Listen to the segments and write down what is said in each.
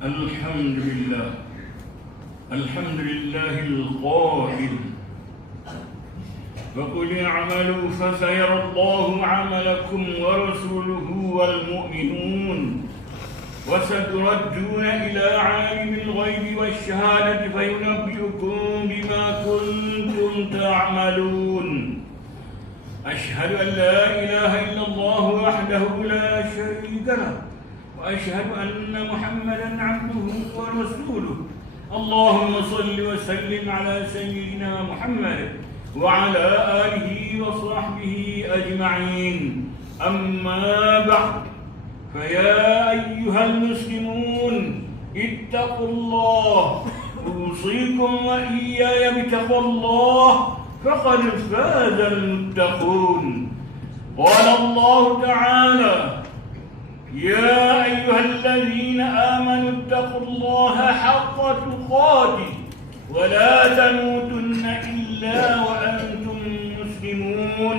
الحمد لله القائل فقل اعملوا فسيرى الله عملكم ورسوله والمؤمنون وستردون إلى عالم الغيب والشهادة فينبئكم بما كنتم تعملون أشهد أن لا إله إلا الله وحده لا شريك له وأشهد أن محمدًا عبده ورسوله اللهم صل وسلم على سيدنا محمد وعلى آله وصحبه أجمعين أما بعد فيا أيها المسلمون اتقوا الله أوصيكم وإياي بتقوى الله فقد فاز المتقون قال الله تعالى يا أيها الذين آمنوا اتقوا الله حق تقاته ولا تموتن إلا وأنتم مسلمون.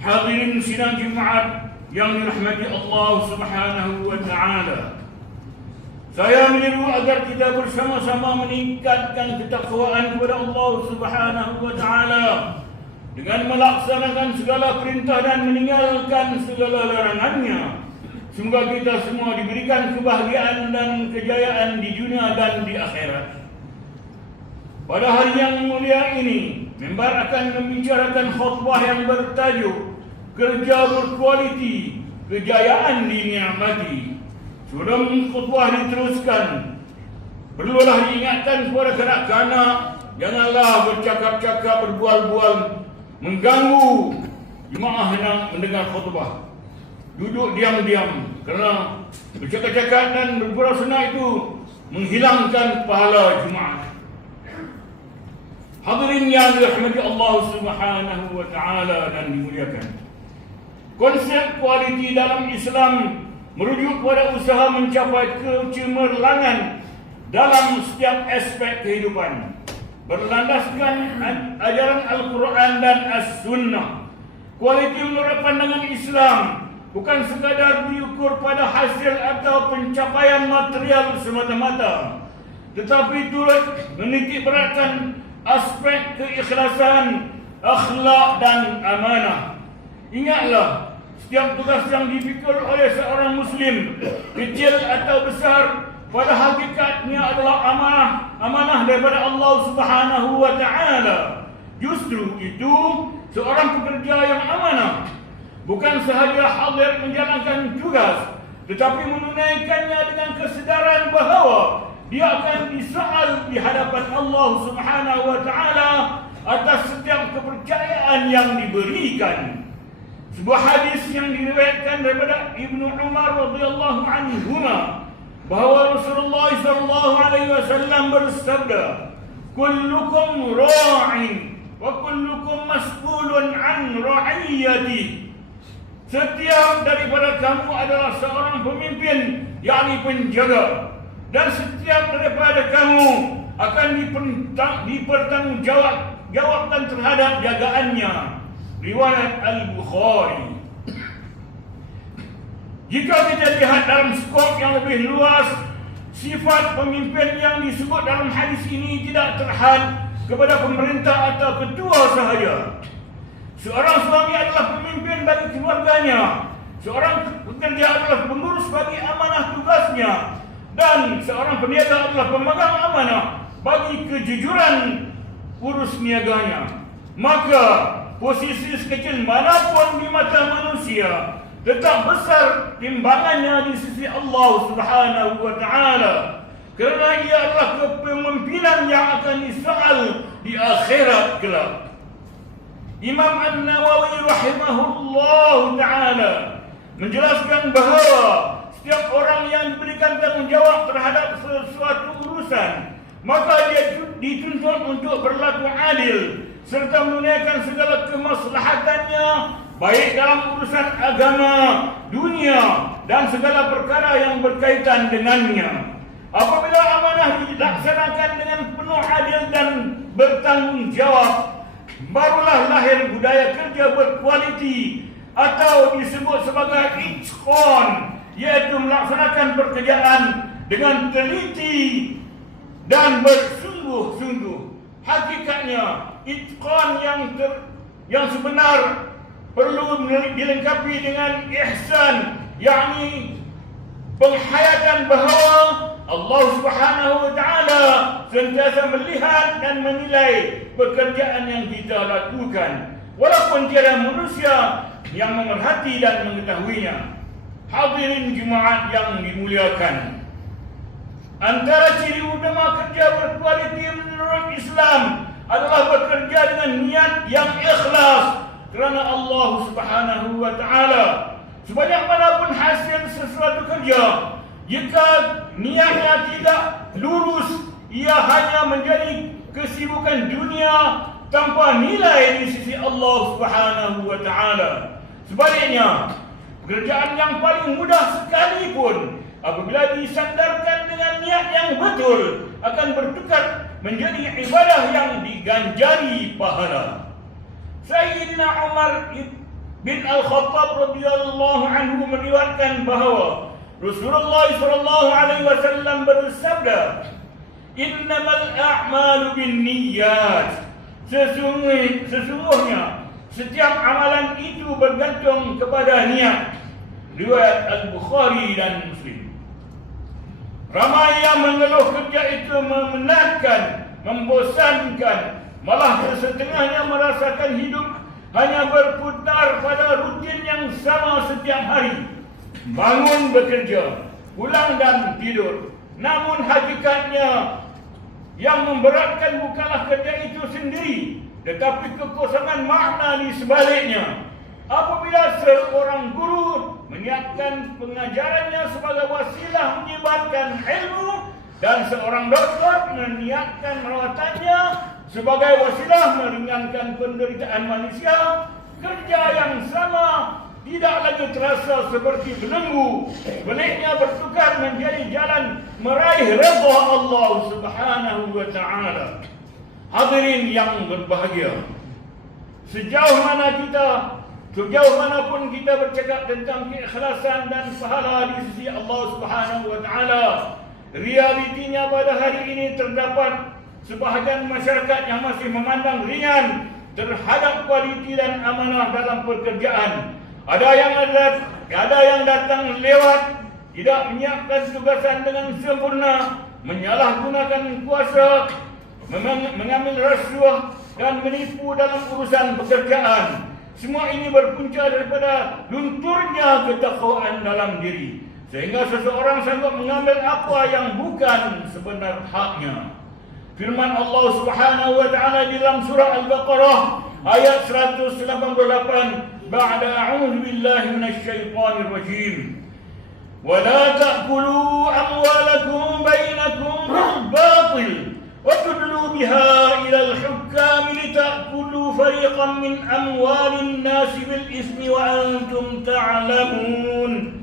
Hadirin sidang Jumaat yang dirahmati Allah Subhanahu wa taala. Saya menyeru agar kita bersama-sama meningkatkan ketakwaan kepada Allah Subhanahu wa taala dengan melaksanakan segala perintah dan meninggalkan segala larangannya. Semoga kita semua diberikan kebahagiaan dan kejayaan di dunia dan di akhirat. Pada hari yang mulia ini, member akan membicarakan khutbah yang bertajuk Kerja Berkualiti, Kejayaan Dinikmati. Sebelum khutbah diteruskan, perlulah diingatkan kepada kanak-kanak, janganlah bercakap-cakap, berbual-bual mengganggu jemaah yang mendengar khutbah. Duduk diam-diam, kerana bercakap-cakap dan berbual senang itu menghilangkan pahala jemaah. Hadirin yang dirahmati Allah Subhanahu wa taala dan dimuliakan. Konsep kualiti dalam Islam merujuk kepada usaha mencapai kecemerlangan dalam setiap aspek kehidupan, berlandaskan ajaran Al-Quran dan As-Sunnah. Kualiti menurut pandangan Islam bukan sekadar diukur pada hasil atau pencapaian material semata-mata, tetapi turut menitik beratkan aspek keikhlasan, akhlak dan amanah. Ingatlah, setiap tugas yang dipikul oleh seorang Muslim, kecil atau besar, pada hakikatnya adalah amanah daripada Allah Subhanahu wa taala. Justru itu, seorang pekerja yang amanah bukan sahaja hadir menjalankan tugas, tetapi menunaikannya dengan kesedaran bahawa dia akan disoal di hadapan Allah Subhanahu wa taala atas setiap kepercayaan yang diberikan. Sebuah hadis yang diriwayatkan daripada Ibnu Umar radhiyallahu anhuma bahawa Rasulullah sallallahu alaihi wasallam bersabda, "Kullukum ra'in wa kullukum mas'ulun an ra'iyati." Setiap daripada kamu adalah seorang pemimpin, yakni penjaga, dan setiap daripada kamu akan dipertanggungjawabkan terhadap jagaannya. Riwayat Al-Bukhari. Jika kita lihat dalam skop yang lebih luas, sifat pemimpin yang disebut dalam hadis ini tidak terhad kepada pemerintah atau ketua sahaja. Seorang suami adalah pemimpin bagi keluarganya, seorang pekerja adalah pengurus bagi amanah tugasnya, dan seorang peniaga adalah pemegang amanah bagi kejujuran urus niaganya. Maka posisi sekecil manapun di mata manusia tetap besar timbangannya di sisi Allah Subhanahu wa taala, kerana ia adalah kepemimpinan yang akan disoal di akhirat kelak. Imam An-Nawawi rahimahullah taala menjelaskan bahawa setiap orang yang diberikan tanggungjawab terhadap sesuatu urusan, maka dia dituntut untuk berlaku adil serta menunaikan segala kemaslahatannya, baik dalam urusan agama, dunia dan segala perkara yang berkaitan dengannya. Apabila amanah dilaksanakan dengan penuh adil dan bertanggungjawab, barulah lahir budaya kerja berkualiti atau disebut sebagai itqan, yaitu melaksanakan pekerjaan dengan teliti dan bersungguh-sungguh. Hakikatnya itqan yang sebenar perlu dilengkapi dengan ihsan, yakni penghayatan bahawa Allah Subhanahu wa taala sentiasa melihat dan menilai pekerjaan yang kita lakukan, walaupun tiada manusia yang memerhati dan mengetahuinya. Hadirin jemaat yang dimuliakan, antara ciri utama kerja berkualiti menurut Islam adalah bekerja dengan niat yang ikhlas kerana Allah Subhanahu wa taala. Sebanyak manapun hasil sesuatu kerja, jika niatnya tidak lurus, ia hanya menjadi kesibukan dunia tanpa nilai di sisi Allah Subhanahu wa taala. Sebaliknya, pekerjaan yang paling mudah sekalipun apabila disandarkan dengan niat yang betul akan bertukar menjadi ibadah yang diganjari pahala. Sayyidina Umar bin Al-Khattab radhiyallahu anhu meriwayatkan bahawa Rasulullah sallallahu alaihi wasallam bersabda, "Innamal a'malu binniyat." Sesungguhnya setiap amalan itu bergantung kepada niat. Riwayat Al-Bukhari dan Muslim. Ramai yang mengeluh kerja itu memenatkan, membosankan, malah setengahnya merasakan hidup hanya berputar pada rutin yang sama setiap hari. Bangun bekerja, pulang dan tidur. Namun hakikatnya yang memberatkan bukanlah kerja itu sendiri, tetapi kekosongan makna di sebaliknya. Apabila seorang guru meniatkan pengajarannya sebagai wasilah menyebarkan ilmu dan seorang doktor meniatkan perawatannya sebagai wasilah meringankan penderitaan manusia, kerja yang sama tidak lagi terasa seperti belenggu, baliknya bertukar menjadi jalan meraih redha Allah Subhanahu wa taala. Hadirin yang berbahagia, sejauh manapun kita bercakap tentang keikhlasan dan pahala di sisi Allah Subhanahu wa taala, realitinya pada hari ini terdapat sebahagian masyarakat yang masih memandang ringan terhadap kualiti dan amanah dalam pekerjaan. Ada yang datang lewat, tidak menyiapkan tugasan dengan sempurna, menyalahgunakan kuasa, mengambil rasuah dan menipu dalam urusan pekerjaan. Semua ini berpunca daripada lunturnya ketakwaan dalam diri, sehingga seseorang sanggup mengambil apa yang bukan sebenar haknya. Firman Allah Subhanahu wa taala di dalam surah Al-Baqarah ayat 188, ba'da a'udzu billahi minasyaitonir rajim. Wa la ta'kulu amwalakum bainakum bil batil wa tudlu biha ila al-hukam litakulu fariqan min amwalin nasi bil ismi wa antum ta'lamun.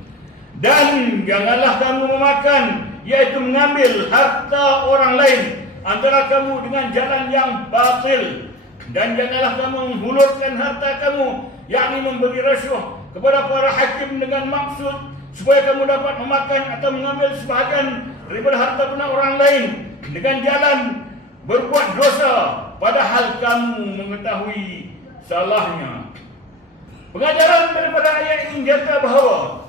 Dan janganlah kamu memakan, yaitu mengambil harta orang lain antara kamu dengan jalan yang batil, dan janganlah kamu menghulurkan harta kamu, yakni memberi rasuah kepada para hakim dengan maksud supaya kamu dapat memakan atau mengambil sebahagian daripada harta guna orang lain dengan jalan berbuat dosa, padahal kamu mengetahui salahnya. Pengajaran daripada ayat ini nyata bahawa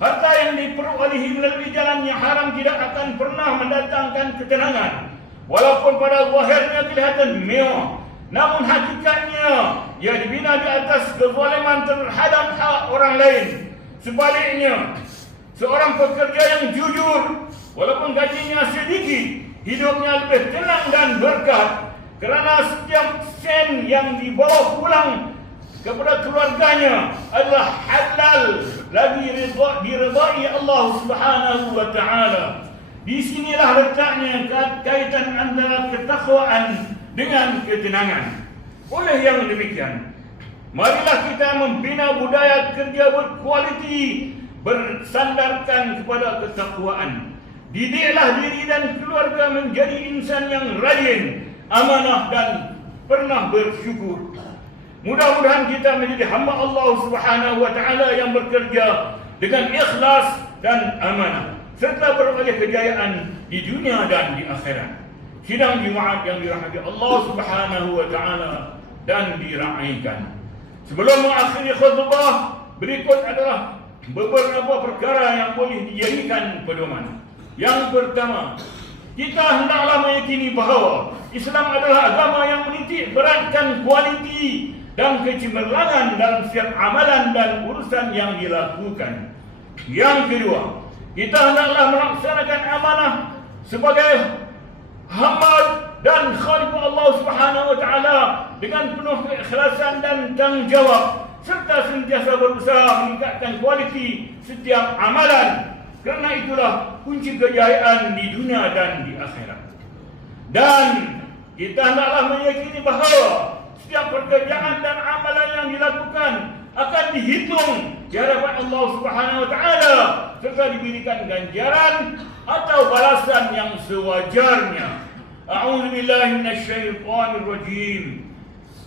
harta yang diperolehi melalui jalan yang haram tidak akan pernah mendatangkan ketenangan. Walaupun pada zahirnya kelihatan mewah, namun hakikatnya ia dibina di atas kezaliman terhadap hak orang lain. Sebaliknya, seorang pekerja yang jujur, walaupun gajinya sedikit, hidupnya lebih tenang dan berkat, kerana setiap sen yang dibawa pulang kepada keluarganya adalah halal lagi diridai Allah Subhanahu wa taala. Di sinilah letaknya kaitan antara ketakwaan dengan ketenangan. Oleh yang demikian, marilah kita membina budaya kerja berkualiti bersandarkan kepada ketakwaan. Didiklah diri dan keluarga menjadi insan yang rajin, amanah dan pernah bersyukur. Mudah-mudahan kita menjadi hamba Allah Subhanahu wa taala yang bekerja dengan ikhlas dan amanah. serta berbagai kejayaan di dunia dan di akhirat. Sidang Jumaat yang dirahmati Allah Subhanahu wa taala dan diraikan. Sebelum mengakhiri khutbah, berikut adalah beberapa perkara yang boleh dijadikan pedoman. Yang pertama, kita hendaklah meyakini bahawa Islam adalah agama yang menitik beratkan kualiti dan kecemerlangan dalam setiap amalan dan urusan yang dilakukan. Yang kedua, kita hendaklah melaksanakan amanah sebagai hamba dan khalifah Allah Subhanahu wa taala dengan penuh keikhlasan dan tanggungjawab, serta sentiasa berusaha meningkatkan kualiti setiap amalan. Kerana itulah kunci kejayaan di dunia dan di akhirat. Dan kita hendaklah meyakini bahawa setiap pekerjaan dan amalan yang dilakukan akan dihitung di hadapan Allah Subhanahu wa taala, serta diberikan ganjaran atau balasan yang sewajarnya. A'udzu billahi minasyaitonir rajim.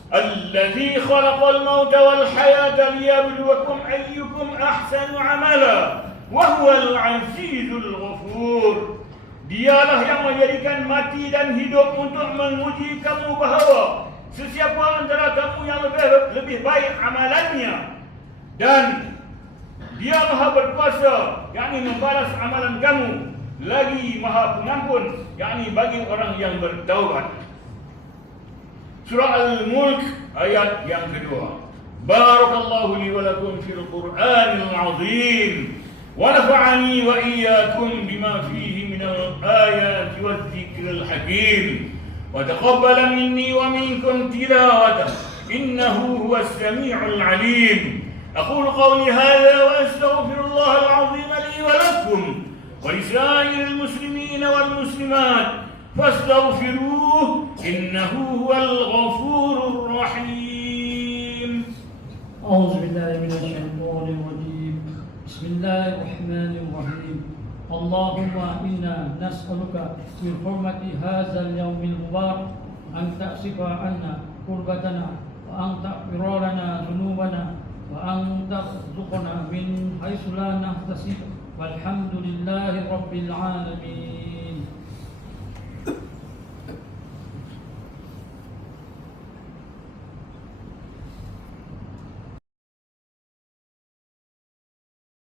الذي خلق الموت والحياة ليبلوكم أيكم أحسن عملا وهو العزيز الغفور. Dialah yang menjadikan mati dan hidup untuk menguji kamu bahawa sesiapa antara kamu yang lebih baik amalannya, dan Dia Maha berkuasa, yakni membalas amalan kamu, lagi Maha Pengampun, yakni bagi orang yang bertaubat. Surah Al-Mulk ayat yang kedua. Barakallahu li wa lakum fil Qur'anil azim wa nafa'ani wa iyyakum bima fihi minal ayati waz zikril hakim wa taqabbala minni wa minkum tilawatan innahu huwas sami'ul alim. Aqulu qawli hadha wa astaghfirullahal azim li wa lakum wa lisa'iril muslimina wal muslimat فاستغفروه إنه هو الغفور الرحيم. أعوذ بالله من الشيطان الرجيم. بسم الله الرحمن الرحيم. اللهم إنا نسألك من حرمة هذا اليوم المبارك أن تكشف عنا كربتنا وأن تغفر لنا ذنوبنا وأن ترزقنا من حيث لا نحتسب والحمد لله رب العالمين.